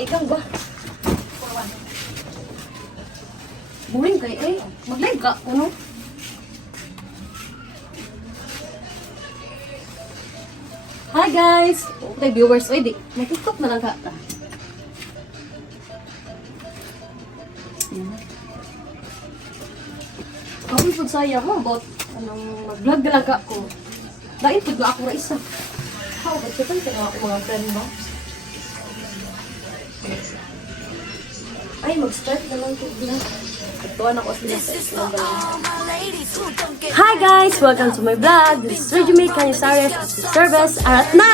Ikaw ba? Boring kay eh. Mag-live ka, ano? Hi guys! Okay, viewers. Uy, di. Mag-tiktok na lang ka. Kapag po saya mo, about mag-vlog na lang ka ko. Dahil pag ako ra isa. How about ka tayo ako mga friend mo? Ay, mag-start na lang ko. Ituan ako sa Hi guys! Welcome to my vlog. This is Regime Canizares Service Arat na!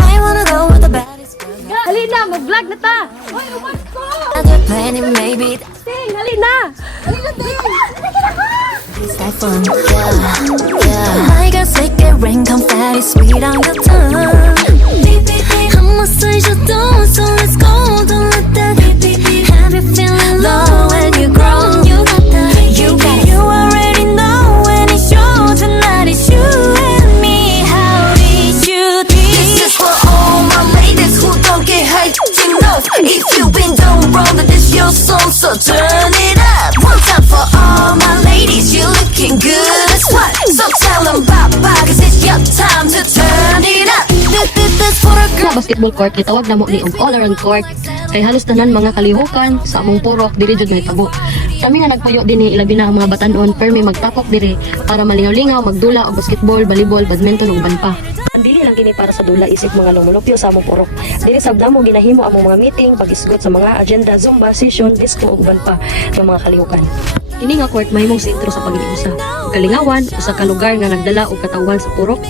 I wanna go with the baddest girl. Halina! Mag-vlog na ta! Hoy, umat ko! Other planning maybe Ting! Halina! Halina, Ting! it's that fun. Yeah. My girl, take it rain, confetti, sweet on your tongue. I'ma say you don't, so let's go. Don't let that have you feeling low when you grow. You got that. You got it. You already know when it's your tonight. It's you and me. How it should be. This is for all my ladies who don't get hyped. You know, if you've been done wrong, then this your song, so turn it up. One time for all my ladies, you're looking good as what? So tell them bye-bye, cause it's your time to turn it up. This for a girl. Sa basketball court, gitawag na mo ni all-around court. Kay halos tanan mga kalihukan sa among purok, diri jud may tabo. Kami nga nagpayo din ni ilabi na ang mga batanon, pero may magtapok diri para malingaw-lingaw, magdula og basketball, volleyball, badminton ug uban pa. Ang dili lang kini para sa dula isip mga lumulupyo sa among purok. Diri sa damo ginahimo among mga meeting, pag-isgot sa mga agenda, zumba, session, disco ug uban pa ng mga kalihukan. Kini nga court mahimong sentro sa pag-iusa. Kalingawan, usa ka lugar nga nagdala og katawhan sa purok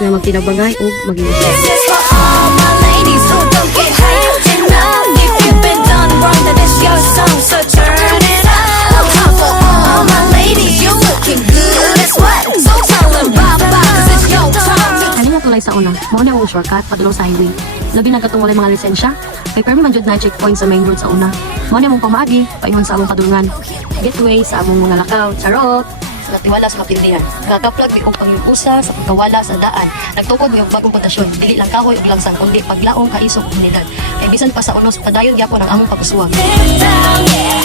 nga magtinabangay ug mag-iusa. This is for all my ladies who don't get hyped enough. If you've been done wrong, then it's your song, so turn it up. One time for all my ladies, you're looking good as what? So tell them bye-bye, cause it's your time to Kani nga tulay sa una, mao na ang shortcut padulong sa highway. Labi na katong walay mga lisensya, kay permi man jud na checkpoint sa main road sa una. Mao na mong pamaagi paingon sa among padulungan. Gateway sa among mga lakaw, charot. Sa tiwala sa mapildihan. Kakaplag may kong pangipusa sa pagkawala sa daan. Nagtukod may bagong pundasyon. Dili lang kahoy ug langsang kundi paglaong kaisog komunidad. Kay bisan pa sa unos padayon gyapon ang among pagkusuwag. get down, yeah.